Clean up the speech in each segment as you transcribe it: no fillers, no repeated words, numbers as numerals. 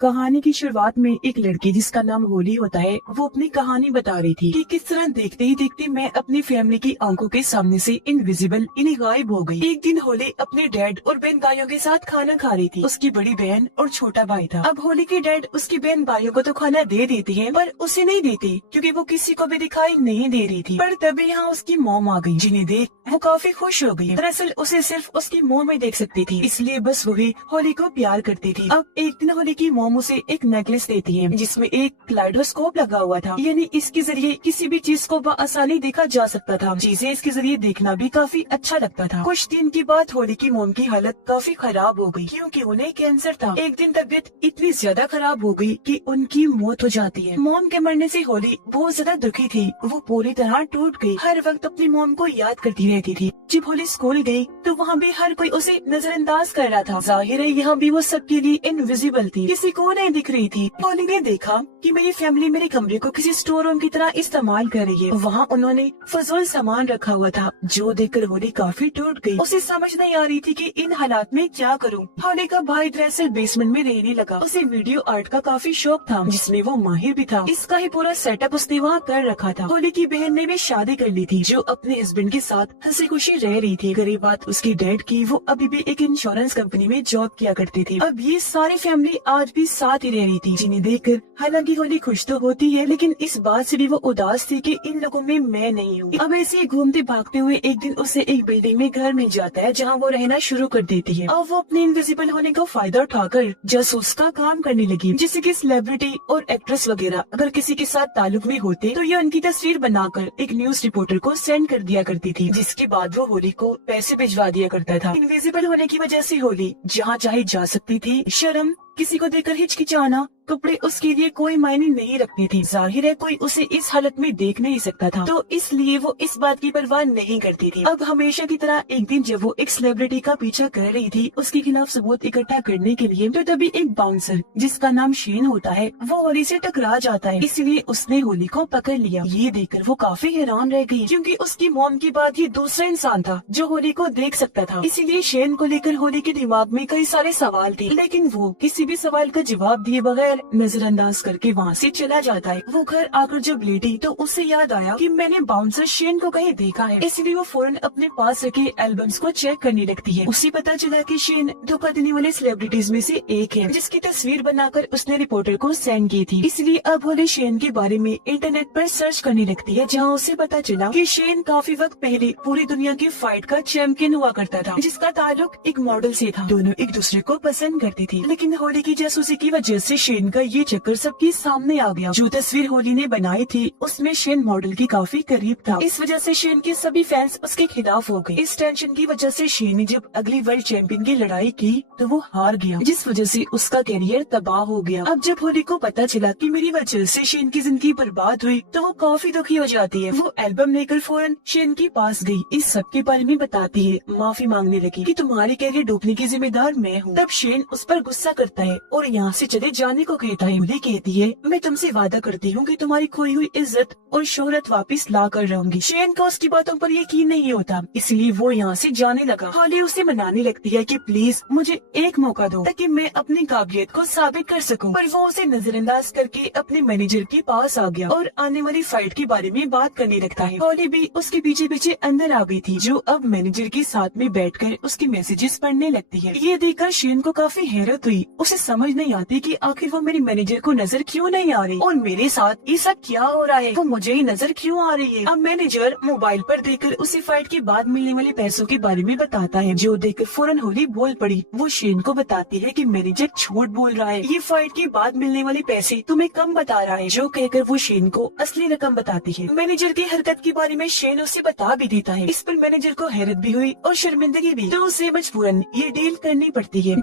कहानी की शुरुआत में एक लड़की जिसका नाम होली होता है, वो अपनी कहानी बता रही थी कि किस तरह देखते ही देखते मैं अपनी फैमिली की आंखों के सामने से इनविजिबल इन्हीं गायब हो गई। एक दिन होली अपने डैड और बहन भाइयों के साथ खाना खा रही थी। उसकी बड़ी बहन और छोटा भाई था। अब होली के डैड उसकी बहन भाइयों को तो खाना दे देती है, पर उसे नहीं देती क्योंकि वो किसी को भी दिखाई नहीं दे रही थी। पर तभी यहाँ उसकी मॉम आ गई, जिन्हें देख वो काफी खुश हो गई। दरअसल उसे सिर्फ उसकी मॉम ही देख सकती थी, इसलिए बस वही होली को प्यार करती थी। अब एक दिन होली की मॉम उसे एक नेकलेस देती है जिसमें एक क्लाइडोस्कोप लगा हुआ था, यानी इसके जरिए किसी भी चीज को बआसानी देखा जा सकता था। चीजें इसके जरिए देखना भी काफी अच्छा लगता था। कुछ दिन के बाद होली की मॉम की हालत काफी खराब हो गई क्योंकि उन्हें कैंसर था। एक दिन तबीयत इतनी ज्यादा खराब हो गई कि उनकी मौत हो जाती है। मॉम के मरने से होली बहुत ज्यादा दुखी थी, वो पूरी तरह टूट गई। हर वक्त अपनी मॉम को याद करती रहती थी। जब होली स्कूल गई तो वहाँ भी हर कोई उसे नजरअंदाज कर रहा था। जाहिर है यहाँ भी वो सबके लिए इनविजिबल थी, किसी को नहीं दिख रही थी। होली ने देखा कि मेरी फैमिली मेरे कमरे को किसी स्टोर रूम की तरह इस्तेमाल कर रही है। वहाँ उन्होंने फजूल सामान रखा हुआ था, जो देखकर होली काफी टूट गई। उसे समझ नहीं आ रही थी कि इन हालात में क्या करूँ। होली का भाई दरअसल बेसमेंट में रहने लगा। उसे वीडियो आर्ट का काफी शौक था, जिसमें वो माहिर भी था। इसका ही पूरा सेटअप उसने वहाँ कर रखा था। होली की बहन ने भी शादी कर ली थी, जो अपने हस्बैंड के साथ हंसी खुशी रह रही थी। गरीब बात उसकी डैड की, वो अभी भी एक इंश्योरेंस कंपनी में जॉब किया करती थी। अब ये सारी फैमिली आज भी साथ ही रह रही थी, जिन्हें देखकर हालांकि होली खुश तो होती है, लेकिन इस बात से भी वो उदास थी कि इन लोगों में मैं नहीं हूँ। अब ऐसे ही घूमते भागते हुए एक दिन उसे एक बिल्डिंग में घर मिल जाता है, जहाँ वो रहना शुरू कर देती है। अब वो अपने इनविजिबल होने का फायदा उठाकर जासूस का काम करने लगी, जैसे कि सेलिब्रिटी और एक्ट्रेस वगैरह अगर किसी के साथ ताल्लुक भी होते तो ये उनकी तस्वीर बनाकर एक न्यूज रिपोर्टर को सेंड कर दिया करती थी, जिसके बाद वो होली को पैसे भिजवा दिया करता था। इनविजिबल होने की वजह से होली जहाँ चाहे जा सकती थी। शर्म, किसी को देखकर हिचकिचाना, कपड़े उसके लिए कोई मायने नहीं रखती थी। जाहिर है कोई उसे इस हालत में देख नहीं सकता था, तो इसलिए वो इस बात की परवाह नहीं करती थी। अब हमेशा की तरह एक दिन जब वो एक सेलिब्रिटी का पीछा कर रही थी उसके खिलाफ सबूत इकट्ठा करने के लिए, तो तभी एक बाउंसर जिसका नाम शेन होता है वो होली से टकरा जाता है, इसलिए उसने होली को पकड़ लिया। ये देखकर वो काफी हैरान रह गई क्योंकि उसकी मॉम के बाद ये दूसरा इंसान था जो होली को देख सकता था। इसीलिए शेन को लेकर होली के दिमाग में कई सारे सवाल थे, लेकिन वो किसी भी सवाल का जवाब दिए बगैर नजरअंदाज करके वहाँ से चला जाता है। वो घर आकर जब लेटी तो उसे याद आया कि मैंने बाउंसर शेन को कहीं देखा है, इसलिए वो फौरन अपने पास रखे एल्बम्स को चेक करने लगती है। उसे पता चला कि शेन धोखा देने वाले सेलिब्रिटीज में से एक है, जिसकी तस्वीर बनाकर उसने रिपोर्टर को सेंड की थी। इसलिए अब होली शेन के बारे में इंटरनेट पर सर्च करने लगती है, जहाँ उसे पता चला कि शेन काफी वक्त पहले पूरी दुनिया की फाइट का चैंपियन हुआ करता था, जिसका ताल्लुक एक मॉडल से था। दोनों एक दूसरे को पसंद करती थी, लेकिन होली की जासूसी की वजह से शेन का ये चक्कर सबके सामने आ गया। जो तस्वीर होली ने बनाई थी उसमें शेन मॉडल के काफी करीब था। इस वजह से शेन के सभी फैंस उसके खिलाफ हो गए। इस टेंशन की वजह से शेन ने जब अगली वर्ल्ड चैंपियन की लड़ाई की तो वो हार गया, जिस वजह से उसका कैरियर तबाह हो गया। अब जब होली को पता चला कि मेरी वजह से शेन की जिंदगी बर्बाद हुई तो वो काफी दुखी हो जाती है। वो एल्बम लेकर फौरन शेन के पास गई, इस सब के बारे में बताती है, माफी मांगने लगी कि तुम्हारे कैरियर डूबने की जिम्मेदार मैं हूँ। तब शेन उस पर गुस्सा करता है और यहाँ से चले जाने को कहता है। होली कहती है, मैं तुमसे वादा करती हूँ कि तुम्हारी खोई हुई इज्जत और शोहरत वापस ला कर रहूंगी। शेन को उसकी बातों पर यकीन नहीं होता, इसलिए वो यहाँ से जाने लगा। होली उसे मनाने लगती है कि प्लीज मुझे एक मौका दो ताकि मैं अपनी काबिलियत को साबित कर सकूं। पर वो उसे नजरअंदाज करके अपने मैनेजर के पास आ गया और आने वाली फाइट के बारे में बात करने लगता है। होली भी उसके पीछे पीछे अंदर आ गई थी, जो अब मैनेजर के साथ में बैठकर उसके मैसेजेस पढ़ने लगती है। ये देखकर शेन को काफी हैरत हुई। उसे समझ नहीं आती कि आखिर वो मेरे मैनेजर को नजर क्यों नहीं आ रही और मेरे साथ ये सब क्या हो रहा है, वो मुझे ही नजर क्यों आ रही है। अब मैनेजर मोबाइल पर देखकर उसे फाइट के बाद मिलने वाले पैसों के बारे में बताता है, जो देखकर फौरन होली बोल पड़ी। वो शेन को बताती है कि मैनेजर झूठ बोल रहा है, ये फाइट के बाद मिलने वाले पैसे तुम्हें कम बता रहा है, जो कहकर वो शेन को असली रकम बताती है। मैनेजर की हरकत के बारे में शेन उसे बता भी देता है। इस पर मैनेजर को हैरत भी हुई और शर्मिंदगी भी, तो उसे मजबूरन ये डील करनी पड़ती है।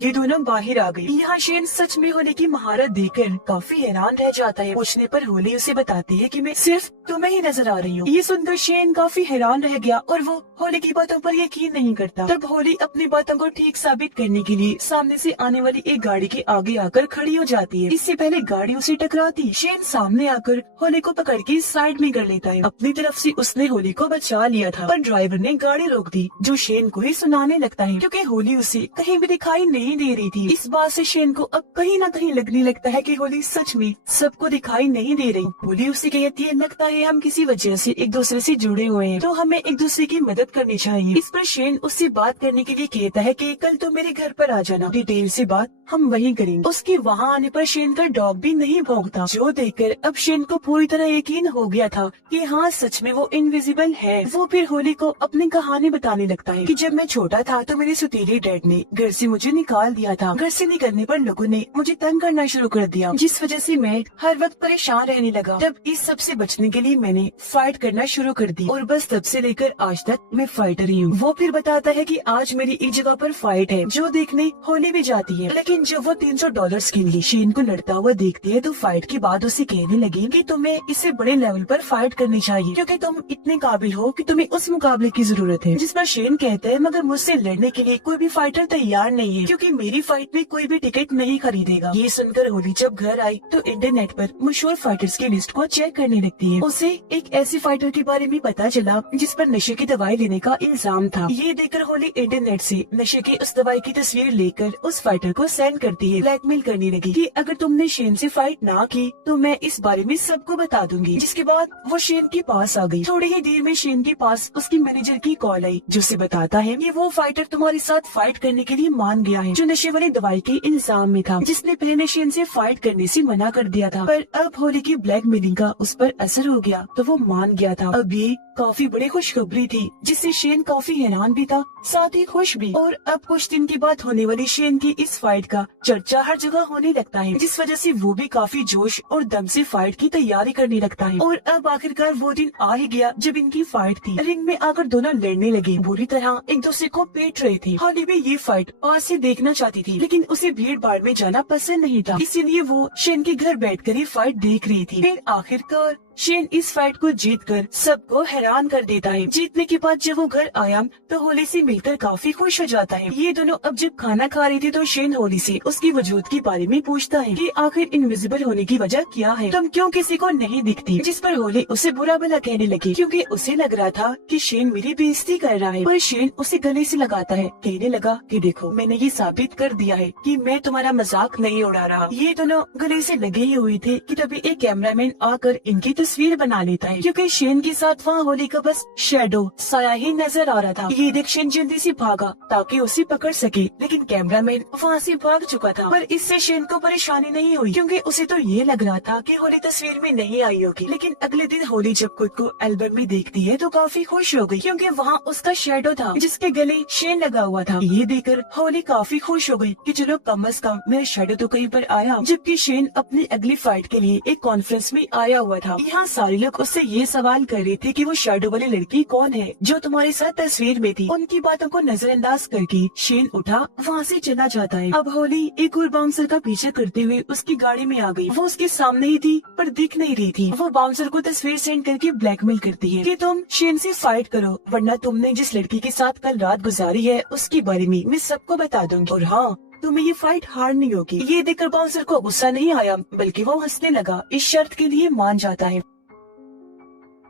ये दोनों बाहर आ गई। यहाँ शेन सच में होली की महारत देखकर काफी हैरान रह जाता है। पूछने पर होली उसे बताती है कि मैं सिर्फ तुम्हें ही नजर आ रही हूँ। ये सुनकर शेन काफी हैरान रह गया और वो होली की बातों पर यकीन नहीं करता। तब होली अपनी बातों को ठीक साबित करने के लिए सामने से आने वाली एक गाड़ी के आगे आकर खड़ी हो जाती है। इससे पहले गाड़ी उसे टकराती, शेन सामने आकर होली को पकड़ के साइड में कर लेता है। अपनी तरफ से उसने होली को बचा लिया था, पर ड्राइवर ने गाड़ी रोक दी, जो शेन को ही सुनाने लगता है, क्योंकि होली उसे कहीं भी दिखाई नहीं दे रही थी। इस बात से शेन को अब कहीं न कहीं लगने लगता है कि होली सच में सबको दिखाई नहीं दे रही। होली उसे कहती है, लगता है हम किसी वजह से एक दूसरे से जुड़े हुए हैं, तो हमें एक दूसरे की मदद करनी चाहिए। इस पर शेन उससे बात करने के लिए कहता है कि कल तो मेरे घर पर आ जाना, डिटेल से बात हम वहीं करेंगे। उसके वहाँ आने पर शेन का डॉग भी नहीं भौंकता, जो देखकर अब शेन को पूरी तरह यकीन हो गया था कि हाँ सच में वो इनविजिबल है। वो फिर होली को अपनी कहानी बताने लगता है कि जब मैं छोटा था तो मेरे सुतीले डैड ने घर से मुझे निकाल दिया था। घर से निकलने पर लोगों ने मुझे तंग करना शुरू कर दिया, जिस वजह से मैं हर वक्त परेशान रहने लगा। तब इस सब से बचने के लिए मैंने फाइट करना शुरू कर दी और बस तब से लेकर आज तक मैं फाइटर ही हूँ। वो फिर बताता है कि आज मेरी एक जगह पर फाइट है, जो देखने होली भी जाती है। लेकिन जब वो $300 के लिए शेन को लड़ता हुआ देखती है तो फाइट के बाद उसे कहने लगी कि तुम्हें इससे बड़े लेवल पर फाइट करनी चाहिए, क्योंकि तुम इतने काबिल हो कि तुम्हें उस मुकाबले की जरूरत है। जिस पर शेन कहता है, मगर मुझसे लड़ने के लिए कोई भी फाइटर तैयार नहीं है, क्योंकि मेरी फाइट में कोई भी टिकट नहीं खरीदेगा। ये सुनकर होली जब घर आई तो इंटरनेट पर मशहूर फाइटर्स की लिस्ट को चेक करने लगती है। उसे एक ऐसे फाइटर के बारे में पता चला जिस पर नशे की दवाई लेने का इल्जाम था। ये देखकर होली इंटरनेट से नशे की उस दवाई की तस्वीर लेकर उस फाइटर को सेंड करती है। ब्लैकमेल करने लगी कि अगर तुमने शेन से फाइट ना की तो मैं इस बारे में सबको बता दूंगी। जिसके बाद वो शेन के पास आ गई। थोड़ी ही देर में शेन के पास उसकी मैनेजर की कॉल आई, जो उसे बताता है कि वो फाइटर तुम्हारे साथ फाइट करने के लिए मान गया है, जो नशे वाली दवाई के इल्जाम में था, जिसने पहले शेन से फाइट करने से मना कर दिया था। पर अब होली की ब्लैकमेलिंग का उस पर असर हो गया तो वो मान गया था। अब ये काफी बड़ी खुशखबरी थी, जिससे शेन काफी हैरान भी था, साथ ही खुश भी। और अब कुछ दिन के बाद होने वाली शेन की इस फाइट का चर्चा हर जगह होने लगता है, जिस वजह से वो भी काफी जोश और दम से फाइट की तैयारी करने लगता है। और अब आखिरकार वो दिन आ ही गया जब इनकी फाइट थी। रिंग में आकर दोनों लड़ने लगे, बुरी तरह एक दूसरे को पीट रहे थे। होली भी ये फाइट पास से देखना चाहती थी, लेकिन उसे भीड़ भाड़ में जाना पसंद नहीं था, इसीलिए वो शेन के घर बैठकर ही फाइट देख रही थी। फिर आखिरकार शेन इस फाइट को जीतकर सबको हैरान कर देता है। जीतने के बाद जब वो घर आया तो होली से मिलकर काफी खुश हो जाता है। ये दोनों अब जब खाना खा रहे थे तो शेन होली से उसकी वजूद के बारे में पूछता है कि आखिर इनविजिबल होने की वजह क्या है, तुम क्यों किसी को नहीं दिखती। जिस पर होली उसे बुरा भला कहने लगी, क्योंकि उसे लग रहा था कि शेन मेरी बेइज्जती कर रहा है। पर शेन उसे गले से लगाता है, कहने लगा कि देखो मैंने ये साबित कर दिया है कि मैं तुम्हारा मजाक नहीं उड़ा रहा। ये दोनों गले से लगे ही हुए थे कि तभी एक कैमरामैन आकर इनकी तस्वीर बना लेता है, क्योंकि शेन के साथ वहाँ होली का बस शैडो साया ही नजर आ रहा था। ये देख शेन जल्दी से भागा ताकि उसे पकड़ सके, लेकिन कैमरामैन वहाँ से भाग चुका था। पर इससे शेन को परेशानी नहीं हुई, क्योंकि उसे तो ये लग रहा था कि होली तस्वीर में नहीं आई होगी। लेकिन अगले दिन होली जब खुद को एल्बम में देखती है तो काफी खुश हो गई, क्योंकि वहाँ उसका शैडो था जिसके गले शेन लगा हुआ था। ये देखकर होली काफी खुश हो गई कि चलो कम अज कम मेरा शैडो तो कहीं पर आया। जबकि शेन अपनी अगली फाइट के लिए एक कॉन्फ्रेंस में आया हुआ था। यहाँ सारे लोग उससे ये सवाल कर रहे थे कि वो शैडो वाली लड़की कौन है जो तुम्हारे साथ तस्वीर में थी। उनकी बातों को नजरअंदाज करके शेन उठा वहाँ से चला जाता है। अब होली एक और बाउंसर का पीछा करते हुए उसकी गाड़ी में आ गई। वो उसके सामने ही थी पर दिख नहीं रही थी। वो बाउंसर को तस्वीर सेंड करके ब्लैकमेल करती है कि तुम शेन से फाइट करो, वरना तुमने जिस लड़की के साथ कल रात गुजारी है उसके बारे में मैं सबको बता दूंगी, और हाँ तुम्हें ये फाइट हारनी होगी। ये देखकर बाउंसर को गुस्सा नहीं आया, बल्कि वो हंसने लगा। इस शर्त के लिए मान जाता है।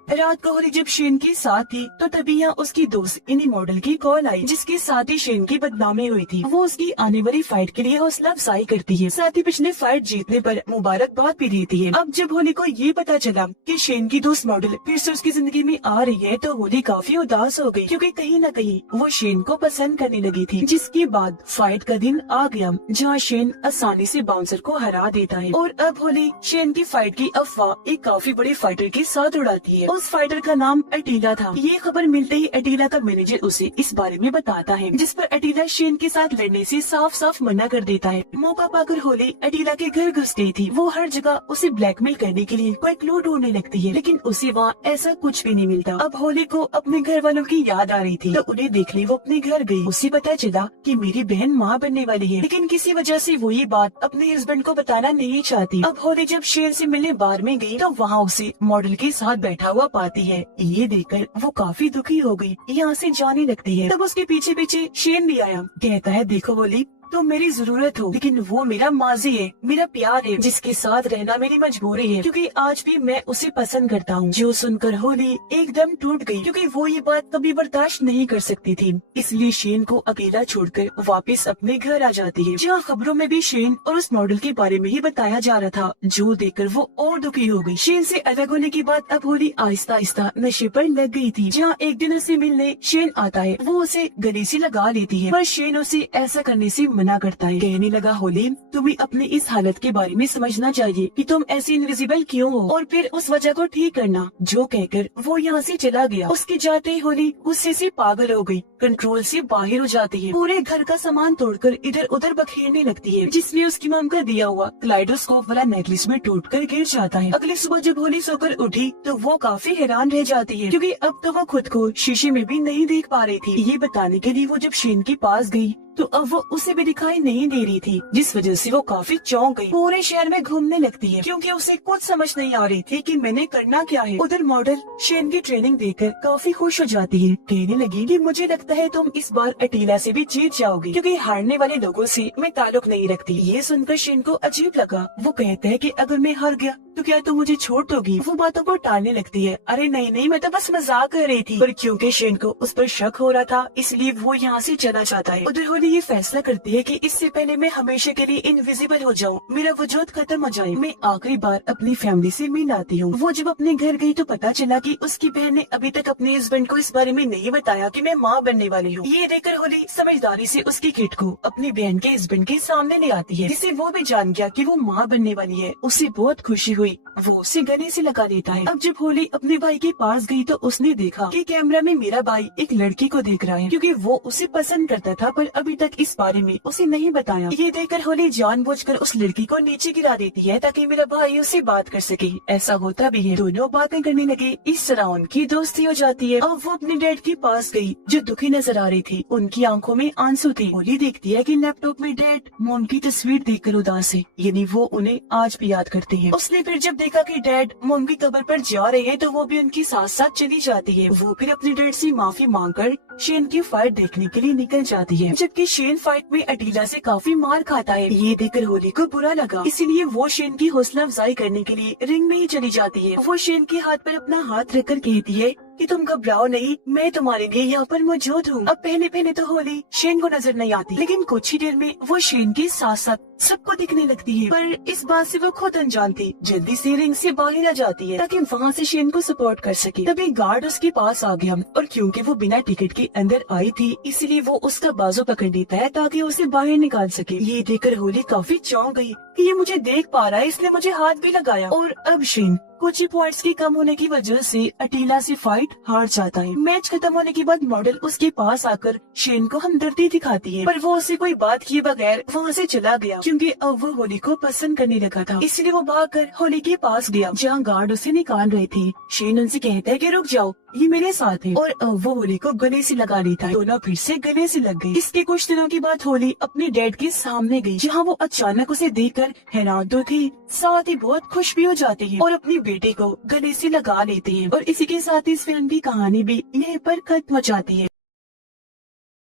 रात को होली जब शेन के साथ थी तो तभी यहाँ उसकी दोस्त इन्हीं मॉडल की कॉल आई, जिसके साथ ही शेन की बदनामी हुई थी। वो उसकी आने वाली फाइट के लिए हौसला अफजाई करती है, साथ ही पिछले फाइट जीतने पर मुबारकबाद भी देती है। अब जब होली को ये पता चला कि शेन की दोस्त मॉडल फिर से उसकी जिंदगी में आ रही है तो होली काफी उदास हो गई, क्योंकि कहीं न कहीं वो शेन को पसंद करने लगी थी। जिसके बाद फाइट का दिन आ गया जहाँ शेन आसानी से बाउंसर को हरा देता है। और अब होली शेन की फाइट की अफवाह एक काफी बड़े फाइटर के साथ उड़ाती है। उस फाइटर का नाम अटीला था। ये खबर मिलते ही अटीला का मैनेजर उसे इस बारे में बताता है, जिस पर अटीला शेन के साथ लड़ने से साफ साफ मना कर देता है। मौका पाकर होली अटीला के घर घुस गई थी। वो हर जगह उसे ब्लैकमेल करने के लिए कोई क्लू ढूंढने लगती है, लेकिन उसे वहाँ ऐसा कुछ भी नहीं मिलता। अब होली को अपने घर वालों की याद आ रही थी तो उन्हें देखने वो अपने घर गई। उसे पता चला कि मेरी बहन माँ बनने वाली है, लेकिन किसी वजह से वो ये बात अपने हस्बैंड को बताना नहीं चाहती। अब होली जब शेन से मिलने बार में गई तो वहाँ उसे मॉडल के साथ बैठा हुआ वाप आती है। ये देखकर वो काफी दुखी हो गई, यहाँ से जाने लगती है। तब उसके पीछे पीछे शेन भी आया। कहता है देखो होली, तुम मेरी जरूरत हो, लेकिन वो मेरा माजी है, मेरा प्यार है, जिसके साथ रहना मेरी मजबूरी है, क्योंकि आज भी मैं उसे पसंद करता हूँ। जो सुनकर होली एकदम टूट गई, क्योंकि वो ये बात कभी बर्दाश्त नहीं कर सकती थी। इसलिए शेन को अकेला छोड़कर वापस अपने घर आ जाती है, जहाँ खबरों में भी शेन और उस मॉडल के बारे में ही बताया जा रहा था, जो देखकर वो और दुखी हो गई। शेन से अलग होने के बाद अब होली आहिस्ता आहिस्ता नशे पर लग गई थी। जहाँ एक दिन उसे मिलने शेन आता है, वो उसे गले से लगा लेती है, पर शेन उसे ऐसा करने से मना करता है। कहने लगा होली, तुम्हें अपनी इस हालत के बारे में समझना चाहिए कि तुम ऐसी इनविजिबल क्यों हो, और फिर उस वजह को ठीक करना। जो कहकर वो यहाँ से चला गया। उसके जाते ही होली गुस्से से पागल हो गई, कंट्रोल से बाहर हो जाती है, पूरे घर का सामान तोड़कर इधर उधर बखेरने लगती है, जिसमें उसकी मम का दिया हुआ क्लाइडोस्कोप वाला नेकलेस में टूटकर गिर जाता है। अगली सुबह जब होली सोकर उठी तो वो काफी हैरान रह जाती है, क्योंकि अब तो वो खुद को शीशे में भी नहीं देख पा रही थी। ये बताने के लिए वो जब शेन के पास गई तो अब वो उसे भी दिखाई नहीं दे रही थी, जिस वजह से वो काफी चौंक गई। पूरे शहर में घूमने लगती है, क्योंकि उसे कुछ समझ नहीं आ रही थी कि मैंने करना क्या है। उधर मॉडल शेन की ट्रेनिंग देकर काफी खुश हो जाती है। कहने लगी कि मुझे लगता है तुम इस बार अटीला से भी जीत जाओगी, क्योंकि हारने वाले लोगों से मैं ताल्लुक नहीं रखती। ये सुनकर शेन को अजीब लगा। वो कहता है कि अगर मैं हार गया तो क्या तुम मुझे छोड़ दोगी? वो बातों को टालने लगती है। अरे नहीं नहीं, मैं तो बस मजाक कर रही थी। पर क्योंकि शेन को उस पर शक हो रहा था, इसलिए वो यहाँ से चला जाता है। उधर होली ये फैसला करती है कि इससे पहले मैं हमेशा के लिए इनविजिबल हो जाऊँ, मेरा वजूद खत्म हो जाए, मैं आखिरी बार अपनी फैमिली से मिल आती हूँ। वो जब अपने घर गई तो पता चला कि उसकी बहन ने अभी तक अपने हस्बैंड को इस बारे में नहीं बताया कि मैं माँ बनने वाली हूँ। ये देखकर होली समझदारी से उसकी किट को अपनी बहन के हस्बैंड के सामने ले आती है, जिससे वो भी जान गया कि वो माँ बनने वाली है। उसे बहुत खुशी हुई, वो उसे गले से लगा लेता है। अब जब होली अपने भाई के पास गई तो उसने देखा कि कैमरा में मेरा भाई एक लड़की को देख रहा है, क्योंकि वो उसे पसंद करता था, पर अभी तक इस बारे में उसे नहीं बताया। ये देखकर होली जानबूझकर उस लड़की को नीचे गिरा देती है ताकि मेरा भाई उससे बात कर सके। ऐसा होता भी है। दोनों बातें करने लगे, इस तरह उनकी दोस्ती हो जाती है। अब वो अपने डैड के पास गई, जो दुखी नजर आ रही थी। उनकी आंखों में आंसू थे। होली देखती है कि लैपटॉप में डैड मॉम की तस्वीर देखकर उदास है, यानी वो उन्हें आज भी याद करते हैं। उसने फिर जब देखा कि डैड मॉम की कब्र पर जा रहे हैं तो वो भी उनके साथ साथ चली जाती है। वो फिर अपने डैड से माफी मांगकर शेन की फाइट देखने के लिए निकल जाती है, जबकि शेन फाइट में अटीला से काफी मार खाता है। ये देखकर होली को बुरा लगा, इसीलिए वो शेन की हौसला अफजाई करने के लिए रिंग में ही चली जाती है। वो शेन के हाथ पर अपना हाथ रखकर कहती है कि तुम घबराओ नहीं, मैं तुम्हारे लिए यहाँ पर मौजूद हूँ। अब पहले पहले तो होली शेन को नजर नहीं आती, लेकिन कुछ ही देर में वो शेन के साथ साथ सबको दिखने लगती है। पर इस बात से वो खुद अनजान थी, जल्दी से रिंग से बाहर आ जाती है ताकि वहाँ से शेन को सपोर्ट कर सके। तभी गार्ड उसके पास आ गया, और क्योंकि वो बिना टिकट के अंदर आई थी, इसलिए वो उसका बाजू पकड़ लेता है ताकि उसे बाहर निकाल सके। ये देखकर होली काफी चौंक गई कि ये मुझे देख पा रहा है, इसने मुझे हाथ भी लगाया। और अब शेन कुछ ही पॉइंट्स की कम होने की वजह से अटीला से फाइट हार जाता है। मैच खत्म होने के बाद मॉडल उसके पास आकर शेन को हमदर्दी दिखाती है, पर वो उसे कोई बात किए बगैर वहाँ से चला गया, क्योंकि अब वो होली को पसंद करने लगा था। इसलिए वो भागकर होली के पास गया, जहाँ गार्ड उसे निकाल रहे थे। शेन उनसे कहता है कि रुक जाओ, ये मेरे साथ है, और अब वो होली को गले से लगा लेता है। दोनों फिर से गले से लग गए। इसके कुछ दिनों के बाद होली अपने डैड के सामने गई, जहाँ वो अचानक उसे देखकर हैरान तो थी, साथ ही बहुत खुश भी हो जाती है और अपनी बेटे को गले से लगा लेती है। और इसी के साथ इस फिल्म की कहानी भी यहीं पर खत्म हो जाती है।